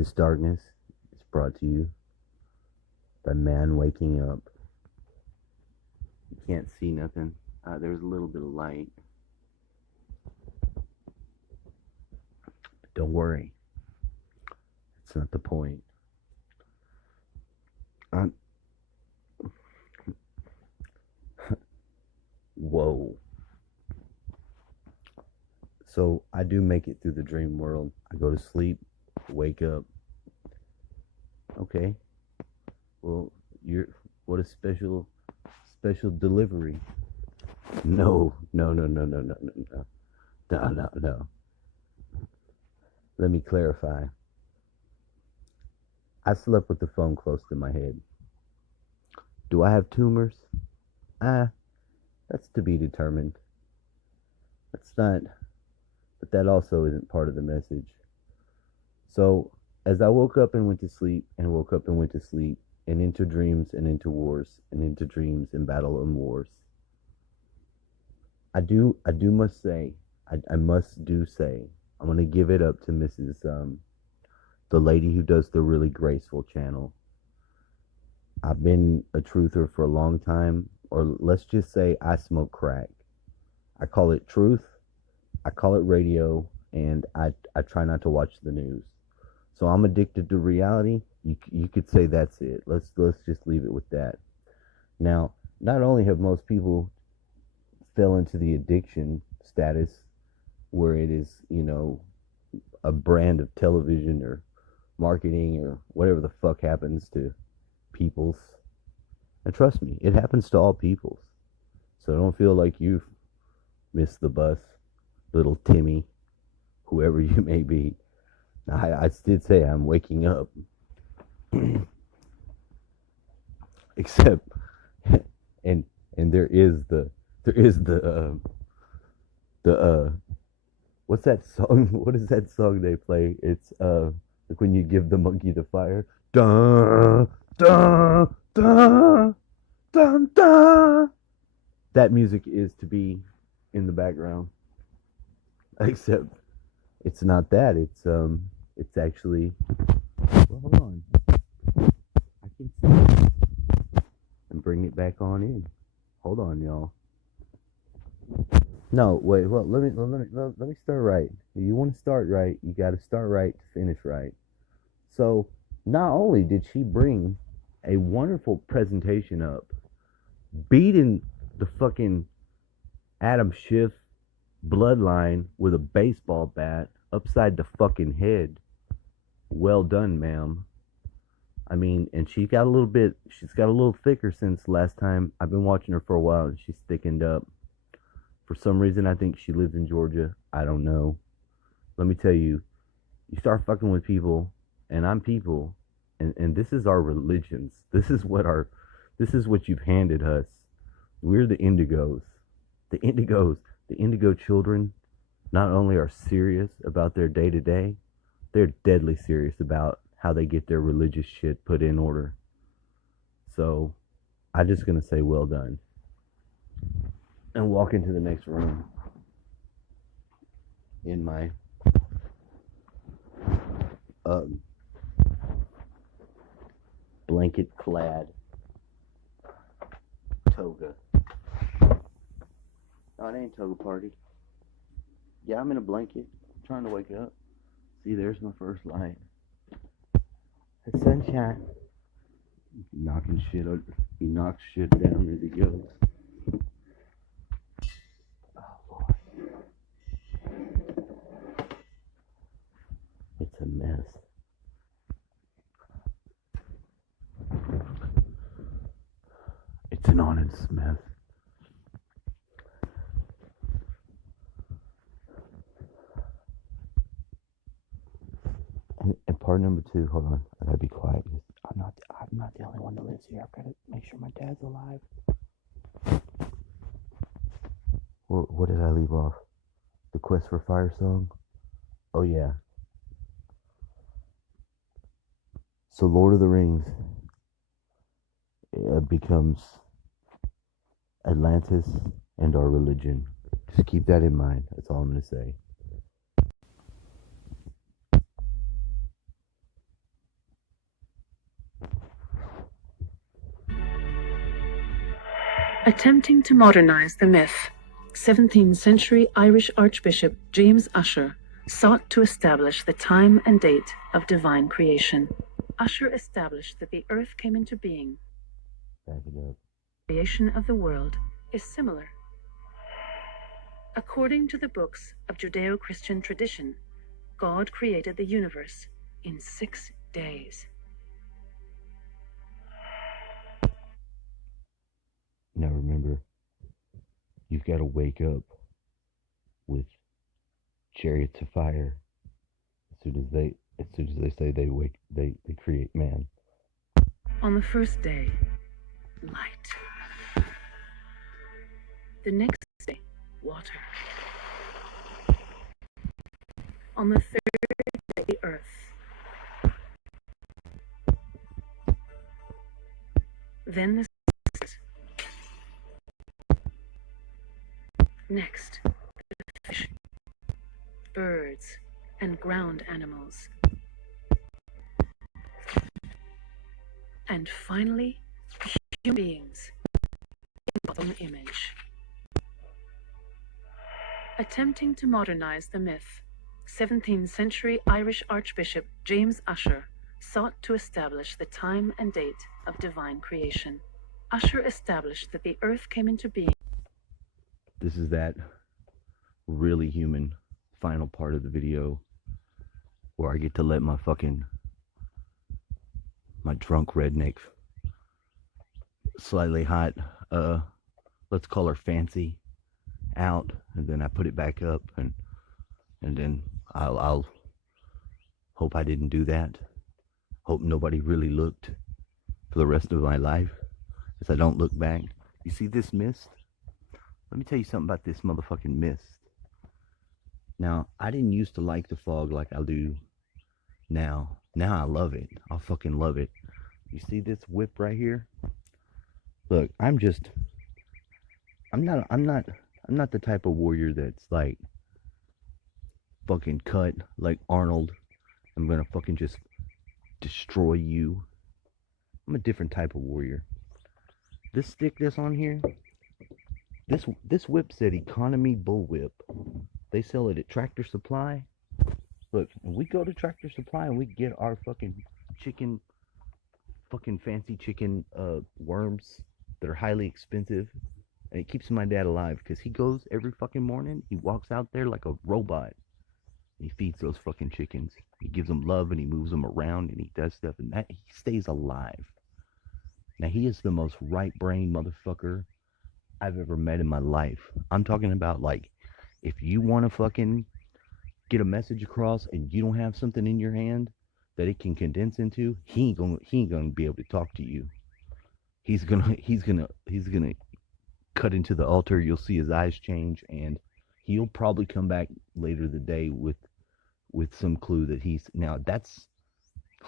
This darkness is brought to you by man waking up. You can't see nothing. There's a little bit of light. But don't worry. It's not the point. Whoa. So I do make it through the dream world. I go to sleep, wake up. Okay. Well, what a special delivery. No. No. Let me clarify. I slept with the phone close to my head. Do I have tumors? That's to be determined. That's not, but that also isn't part of the message. So, as I woke up and went to sleep, and woke up and went to sleep, and into dreams and into wars, and into dreams and battle and wars, I must say, I must do say, I'm gonna give it up to Mrs. The lady who does the really graceful channel. I've been a truther for a long time, or let's just say I smoke crack. I call it truth, I call it radio, and I try not to watch the news. So I'm addicted to reality. You could say that's it. Let's just leave it with that. Now, not only have most people fell into the addiction status where it is, a brand of television or marketing or whatever the fuck happens to peoples. And trust me, it happens to all peoples. So don't feel like you've missed the bus, little Timmy, whoever you may be. I did say I'm waking up. Except, and there is the what's that song? What is that song they play? It's like when you give the monkey the fire. Dun dun dun dun dun. That music is to be in the background. Except it's not that. It's actually. Well, hold on. I can see it and bring it back on in. Hold on, y'all. No, wait. Well, let me start right. If you want to start right, you got to start right to finish right. So, not only did she bring a wonderful presentation up, beating the fucking Adam Schiff bloodline with a baseball bat upside the fucking head. Well done, ma'am. I mean, and she's got a little thicker since last time. I've been watching her for a while, and she's thickened up. For some reason, I think she lives in Georgia. I don't know. Let me tell you, you start fucking with people, and I'm people, and this is our religions. This is what you've handed us. We're the indigos. The indigo children not only are serious about their day-to-day, they're deadly serious about how they get their religious shit put in order. So, I'm just going to say well done. And walk into the next room in my blanket-clad toga. No, it ain't toga party. Yeah, I'm in a blanket, trying to wake up. See, there's my first light. The sunshine. He knocks shit down as he goes. Oh, Lord. It's a mess. It's an honest mess. And part number two, hold on, I gotta be quiet. I'm not the only one that lives here. I've gotta make sure my dad's alive. What did I leave off? The Quest for Fire song? Oh yeah. So Lord of the Rings becomes Atlantis and our religion. Just keep that in mind. That's all I'm gonna say. Attempting to modernize the myth, 17th century Irish Archbishop James Ussher sought to establish the time and date of divine creation. Ussher established that the earth came into being. Back it up. Creation of the world is similar. According to the books of Judeo-Christian tradition, God created the universe in 6 days. Now remember, you've got to wake up with chariots of fire as soon as they say they create man. On the first day, light. The next day, water. On the third day, earth. Then the next, fish, birds, and ground animals. And finally, human beings in God's image. Attempting to modernize the myth, 17th century Irish Archbishop James Ussher sought to establish the time and date of divine creation. Ussher established that the earth came into being. This is that really human final part of the video where I get to let my drunk redneck, slightly hot, let's call her Fancy, out, and then I put it back up, and then I'll hope I didn't do that. Hope nobody really looked for the rest of my life, as I don't look back. You see this mist? Let me tell you something about this motherfucking mist. Now, I didn't used to like the fog like I do now. Now I love it. I fucking love it. You see this whip right here? Look, I'm not the type of warrior that's like fucking cut like Arnold. I'm gonna fucking just destroy you. I'm a different type of warrior. This stick that's on here, this whip said economy bullwhip. They sell it at Tractor Supply. Look, when we go to Tractor Supply and we get our fucking chicken, fucking fancy chicken worms that are highly expensive, and it keeps my dad alive because he goes every fucking morning. He walks out there like a robot. And he feeds those fucking chickens. He gives them love and he moves them around and he does stuff, and that he stays alive. Now he is the most right-brained motherfucker I've ever met in my life. I'm talking about, like, if you want to fucking get a message across and you don't have something in your hand that it can condense into, he ain't gonna be able to talk to you. He's gonna cut into the altar. You'll see his eyes change, and he'll probably come back later the day with some clue that he's now. That's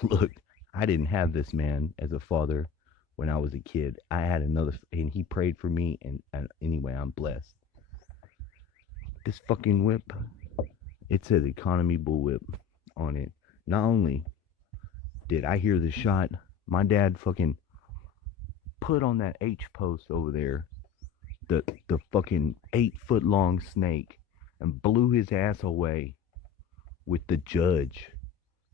look. I didn't have this man as a father when I was a kid. I had another, and he prayed for me, and anyway, I'm blessed. This fucking whip, it says economy bullwhip on it. Not only did I hear the shot, my dad fucking put on that H post over there the fucking 8-foot long snake and blew his ass away with the Judge.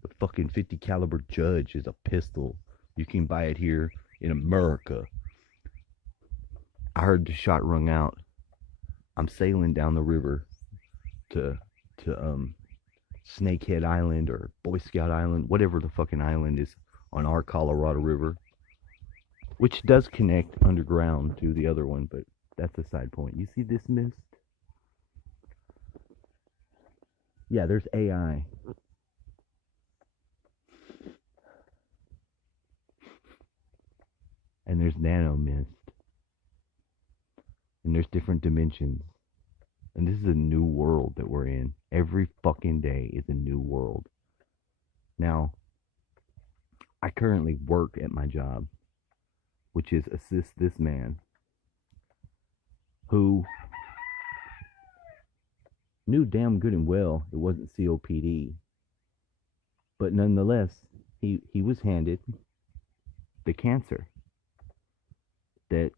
The fucking 50 caliber Judge is a pistol. You can buy it here in America. I heard the shot rung out. I'm sailing down the river to Snakehead Island or Boy Scout Island, whatever the fucking island is on our Colorado River, which does connect underground to the other one, but that's a side point. You see this mist? Yeah, there's AI. And there's nano mist. And there's different dimensions. And this is a new world that we're in. Every fucking day is a new world. Now, I currently work at my job, which is assist this man who knew damn good and well it wasn't COPD. But nonetheless, he was handed the cancer that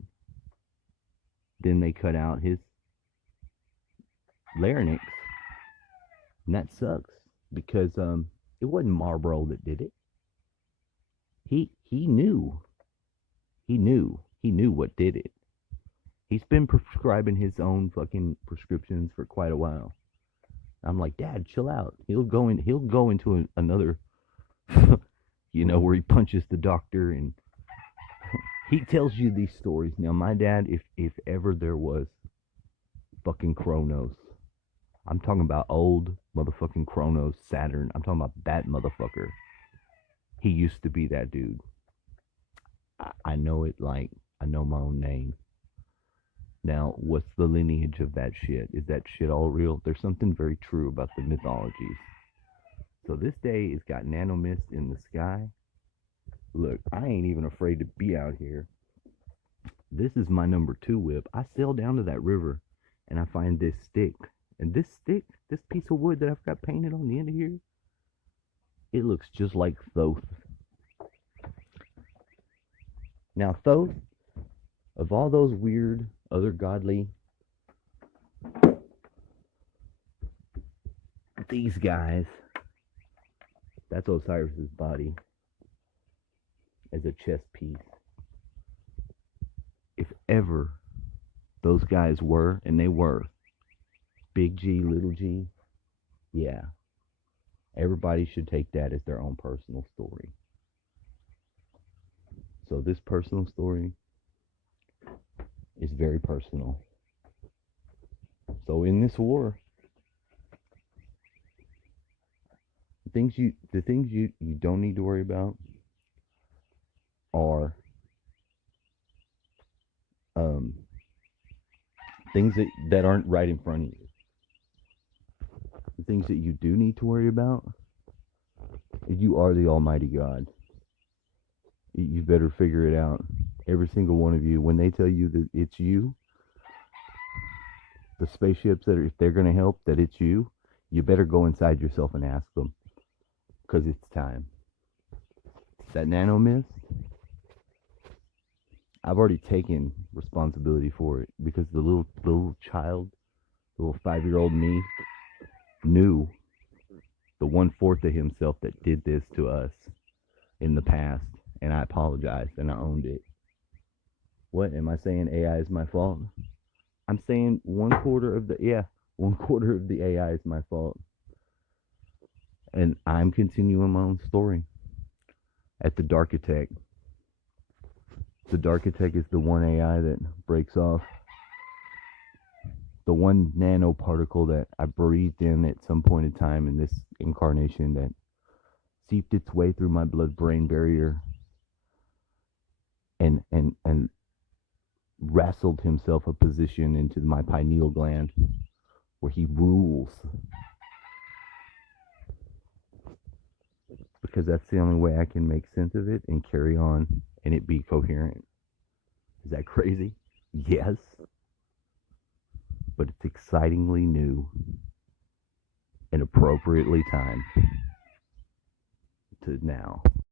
Then they cut out his larynx, and that sucks because it wasn't Marlboro that did it. He knew he knew what did it. He's been prescribing his own fucking prescriptions for quite a while. I'm like, Dad, chill out. He'll go into another, where he punches the doctor and he tells you these stories. Now, my dad, if ever there was fucking Kronos, I'm talking about old motherfucking Kronos, Saturn. I'm talking about that motherfucker. He used to be that dude. I know it like I know my own name. Now, what's the lineage of that shit? Is that shit all real? There's something very true about the mythologies. So this day has got nanomist in the sky. Look, I ain't even afraid to be out here. This is my number 2 whip. I sail down to that river and I find this stick. And this stick, this piece of wood that I've got painted on the end of here, it looks just like Thoth. Now, Thoth, of all those weird, other godly, these guys, that's Osiris's body as a chess piece. If ever those guys were, and they were, big G, little g, yeah, everybody should take that as their own personal story. So this personal story is very personal. So in this war, the things you don't need to worry about are things that aren't right in front of you. The things that you do need to worry about, you are the Almighty God. You better figure it out. Every single one of you, when they tell you that it's you, the spaceships that are, if they're going to help, that it's you, you better go inside yourself and ask them, because it's time. That nanomist, I've already taken responsibility for it, because the little child, the little 5-year-old me, knew the 1/4 of himself that did this to us in the past, and I apologized and I owned it. What am I saying? AI is my fault? I'm saying 1/4 of the AI is my fault, and I'm continuing my own story. At the Darkitect, the Darkitect is the one AI that breaks off. The one nanoparticle that I breathed in at some point in time in this incarnation that seeped its way through my blood-brain barrier and wrestled himself a position into my pineal gland where he rules. Because that's the only way I can make sense of it and carry on and it be coherent. Is that crazy? Yes. But it's excitingly new and appropriately timed to now.